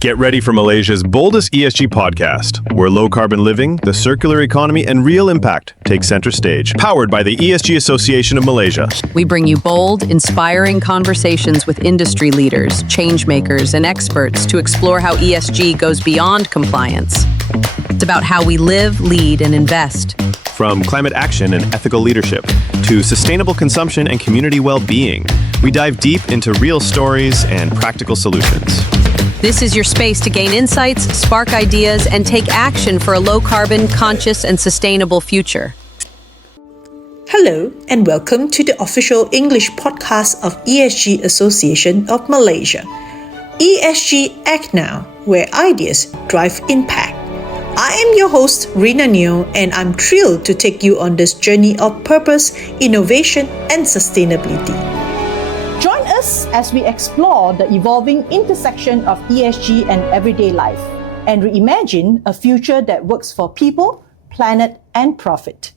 Get ready for Malaysia's boldest ESG podcast, where low carbon living, the circular economy, and real impact take center stage. Powered by the ESG Association of Malaysia. We bring you bold, inspiring conversations with industry leaders, changemakers, and experts to explore how ESG goes beyond compliance. It's about how we live, lead, and invest. From climate action and ethical leadership to sustainable consumption and community well-being, we dive deep into real stories and practical solutions. This is your space to gain insights, spark ideas, and take action for a low-carbon, conscious, and sustainable future. Hello, and welcome to the official English podcast of ESG Association of Malaysia. ESG ACT NOW, where ideas drive impact. I am your host, Rina Neoh, and I'm thrilled to take you on this journey of purpose, innovation, and sustainability. Join us as we explore the evolving intersection of ESG and everyday life and reimagine a future that works for people, planet, and profit.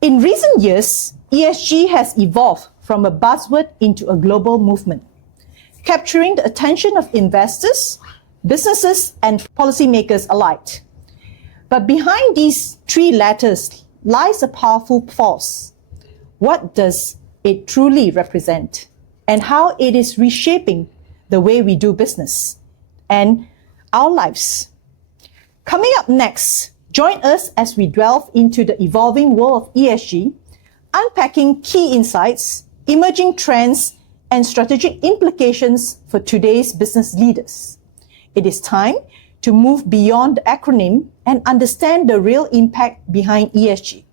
In recent years, ESG has evolved from a buzzword into a global movement, capturing the attention of investors, businesses, and policymakers alike. But behind these three letters lies a powerful force. What does it truly represent, and how it is reshaping the way we do business and our lives? Coming up next, join us as we delve into the evolving world of ESG, unpacking key insights, emerging trends, and strategic implications for today's business leaders. It is time to move beyond the acronym and understand the real impact behind ESG.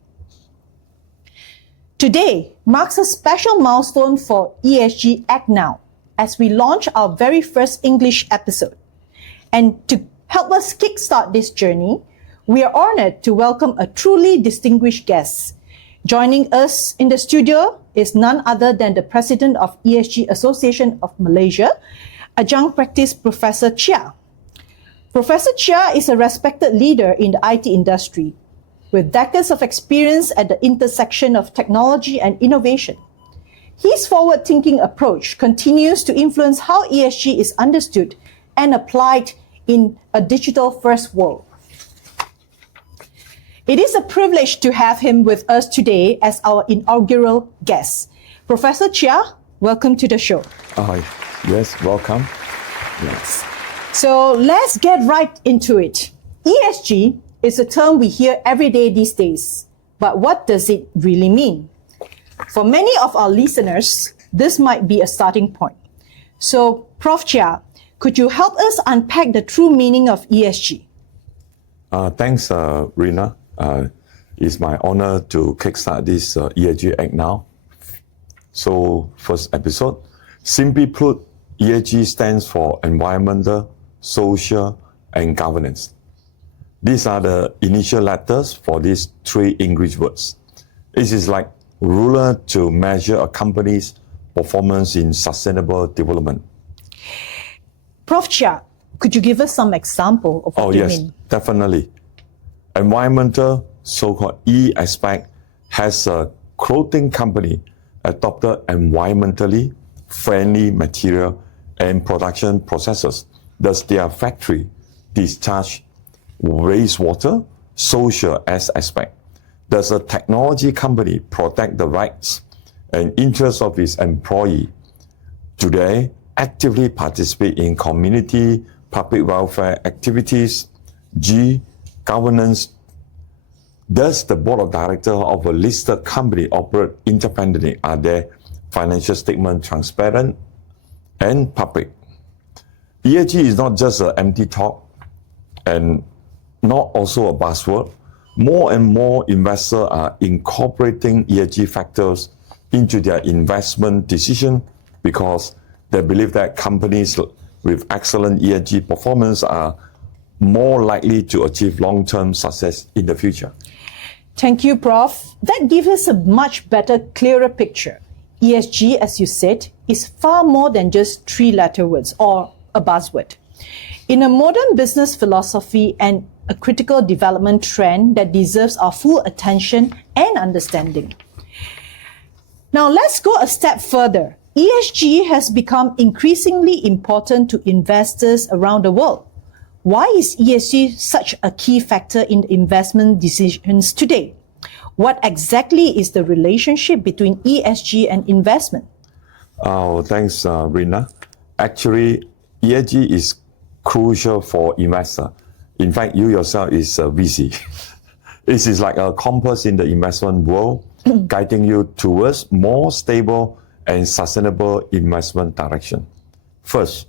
Today marks a special milestone for ESG ACT NOW as we launch our very first English episode. And to help us kickstart this journey, we are honored to welcome a truly distinguished guest. Joining us in the studio is none other than the President of ESG Association of Malaysia, Adjunct Practice Professor Cheah. Professor Cheah is a respected leader in the IT industry, with decades of experience at the intersection of technology and innovation. His forward-thinking approach continues to influence how ESG is understood and applied in a digital-first world. It is a privilege to have him with us today as our inaugural guest. Professor Cheah, welcome to the show. Yes, welcome. Yes. So let's get right into it. ESG is a term we hear every day these days, but what does it really mean? For many of our listeners, this might be a starting point. So, Prof. Cheah, could you help us unpack the true meaning of ESG? Thanks, Rina. It's my honor to kickstart this ESG Act Now. So, first episode. Simply put, ESG stands for environmental, social, and governance. These are the initial letters for these three English words. It is like ruler to measure a company's performance in sustainable development. Prof. Cheah, could you give us some example of what you mean? Yes, definitely. Environmental, so-called E aspect, has a clothing company adopted environmentally friendly material and production processes. Thus, their factory discharge wastewater. Social as aspect. Does a technology company protect the rights and interests of its employee? Today, actively participate in community, public welfare activities. G, governance. Does the board of directors of a listed company operate independently? Are their financial statements transparent and public? ESG is not just an empty talk and not also a buzzword. More and more investors are incorporating ESG factors into their investment decision because they believe that companies with excellent ESG performance are more likely to achieve long-term success in the future. Thank you, Prof. That gives us a much better, clearer picture. ESG, as you said, is far more than just three-letter words or a buzzword. In a modern business philosophy and a critical development trend that deserves our full attention and understanding. Now let's go a step further. ESG has become increasingly important to investors around the world. Why is ESG such a key factor in investment decisions today? What exactly is the relationship between ESG and investment? Oh, thanks, Rina. Actually, ESG is crucial for investor. In fact, you yourself is a VC. This is like a compass in the investment world, guiding you towards more stable and sustainable investment direction. First,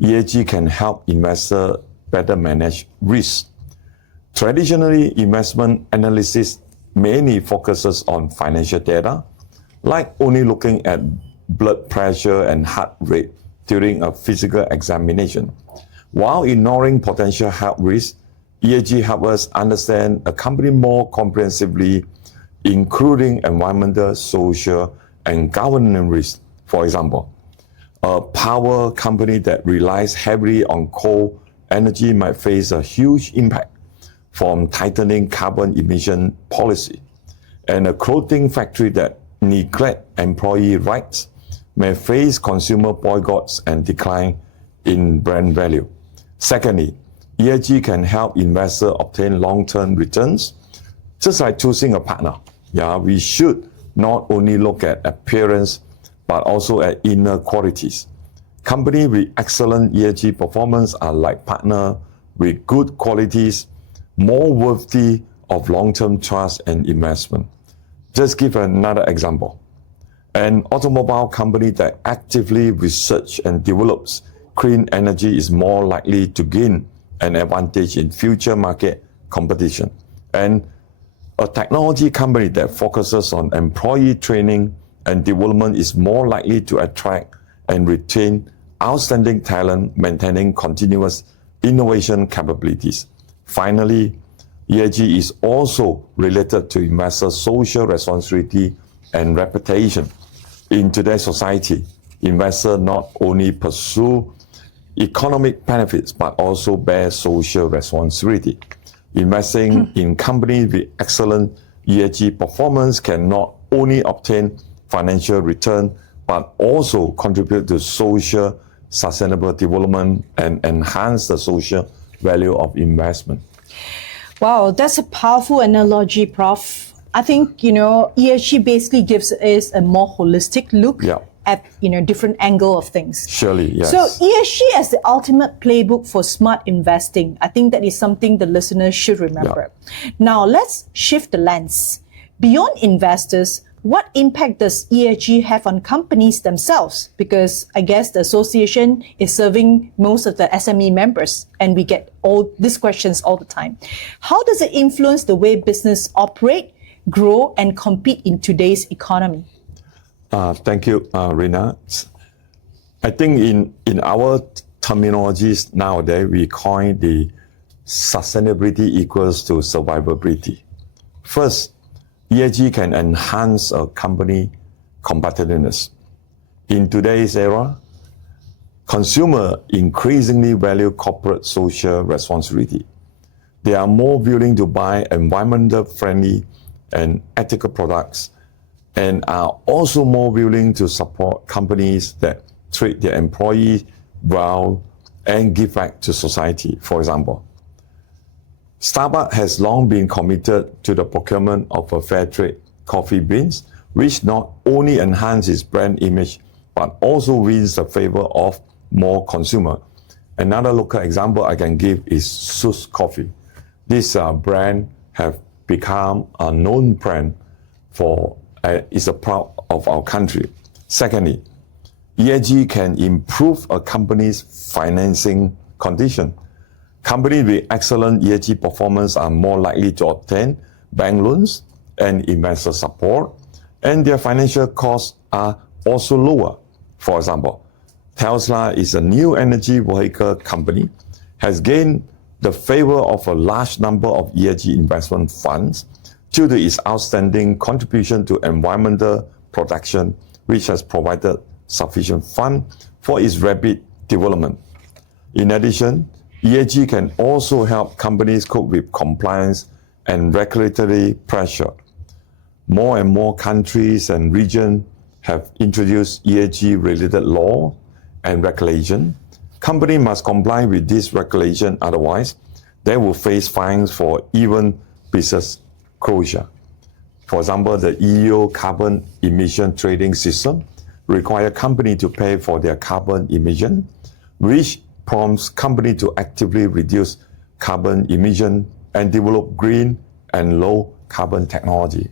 ESG can help investors better manage risk. Traditionally, investment analysis mainly focuses on financial data, like only looking at blood pressure and heart rate during a physical examination. While ignoring potential health risks, ESG helps us understand a company more comprehensively, including environmental, social, and governance risks. For example, a power company that relies heavily on coal energy might face a huge impact from tightening carbon emission policy, and a clothing factory that neglects employee rights may face consumer boycotts and decline in brand value. Secondly, ESG can help investors obtain long-term returns, just like choosing a partner. We should not only look at appearance, but also at inner qualities. Companies with excellent ESG performance are like partners with good qualities, more worthy of long-term trust and investment. Just give another example. An automobile company that actively researches and develops clean energy is more likely to gain an advantage in future market competition. And a technology company that focuses on employee training and development is more likely to attract and retain outstanding talent, maintaining continuous innovation capabilities. Finally, ESG is also related to investor social responsibility and reputation. In today's society, investors not only pursue economic benefits but also bear social responsibility. Investing in companies with excellent ESG performance can not only obtain financial return but also contribute to social sustainable development and enhance the social value of investment. Wow, that's a powerful analogy, Prof. I think, ESG basically gives us a more holistic look at, different angle of things. Surely, yes. So ESG as the ultimate playbook for smart investing, I think that is something the listeners should remember. Now, let's shift the lens. Beyond investors, what impact does ESG have on companies themselves? Because I guess the association is serving most of the SME members, and we get all these questions all the time. How does it influence the way business operate, grow, and compete in today's economy? Thank you, Rina. I think in our terminologies nowadays, we coin the sustainability equals to survivability. First, ESG can enhance a company competitiveness. In today's era, consumers increasingly value corporate social responsibility. They are more willing to buy environmental friendly and ethical products, and are also more willing to support companies that treat their employees well and give back to society. For example, Starbucks has long been committed to the procurement of a fair trade coffee beans, which not only enhances brand image, but also wins the favor of more consumers. Another local example I can give is Sus Coffee. This brand have become a known brand for is a proud of our country. Secondly, ESG can improve a company's financing condition. Companies with excellent ESG performance are more likely to obtain bank loans and investor support, and their financial costs are also lower. For example, Tesla is a new energy vehicle company, has gained the favor of a large number of ESG investment funds due to its outstanding contribution to environmental protection, which has provided sufficient funds for its rapid development. In addition, ESG can also help companies cope with compliance and regulatory pressure. More and more countries and regions have introduced ESG-related law and regulation. Company must comply with this regulation, otherwise they will face fines for even business closure. For example, the EU carbon emission trading system requires companies to pay for their carbon emission, which prompts companies to actively reduce carbon emission and develop green and low carbon technology.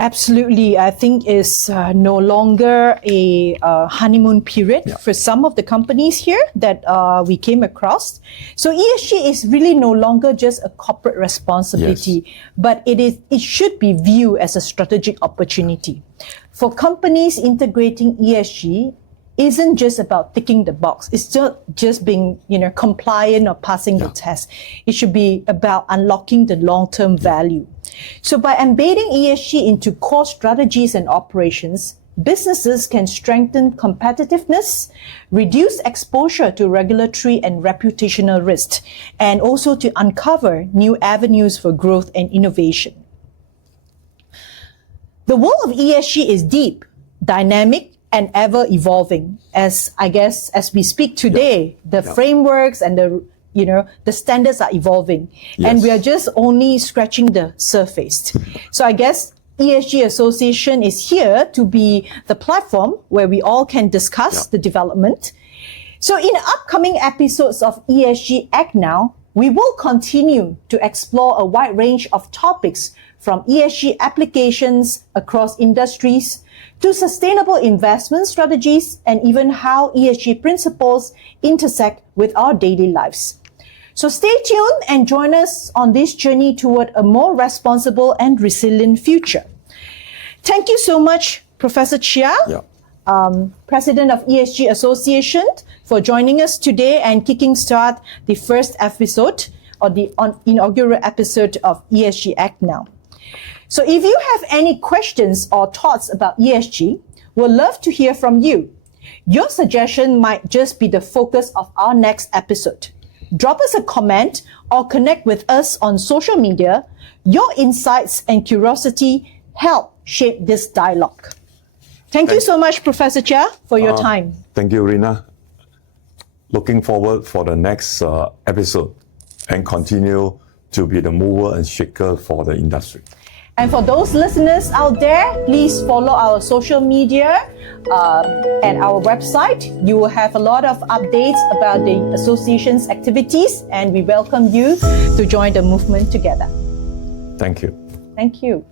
Absolutely. I think it's no longer a honeymoon period for some of the companies here that we came across. So ESG is really no longer just a corporate responsibility, but it should be viewed as a strategic opportunity. For companies, integrating ESG isn't just about ticking the box. It's not just being, compliant or passing the test. It should be about unlocking the long-term value. So by embedding ESG into core strategies and operations, businesses can strengthen competitiveness, reduce exposure to regulatory and reputational risks, and also to uncover new avenues for growth and innovation. The world of ESG is deep, dynamic, and ever evolving. As we speak today, the frameworks and the standards are evolving, and we are just only scratching the surface. So I guess ESG Association is here to be the platform where we all can discuss the development. So in upcoming episodes of ESG ACT Now, we will continue to explore a wide range of topics from ESG applications across industries to sustainable investment strategies and even how ESG principles intersect with our daily lives. So stay tuned and join us on this journey toward a more responsible and resilient future. Thank you so much, Professor Cheah, President of ESG Association, for joining us today and kicking start the first episode or the inaugural episode of ESG ACT Now. So if you have any questions or thoughts about ESG, we'd love to hear from you. Your suggestion might just be the focus of our next episode. Drop us a comment or connect with us on social media. Your insights and curiosity help shape this dialogue. Thank you so much, Professor Cheah, for your time. Thank you, Rina. Looking forward for the next episode and continue to be the mover and shaker for the industry. And for those listeners out there, please follow our social media and our website. You will have a lot of updates about the association's activities, and we welcome you to join the movement together. Thank you. Thank you.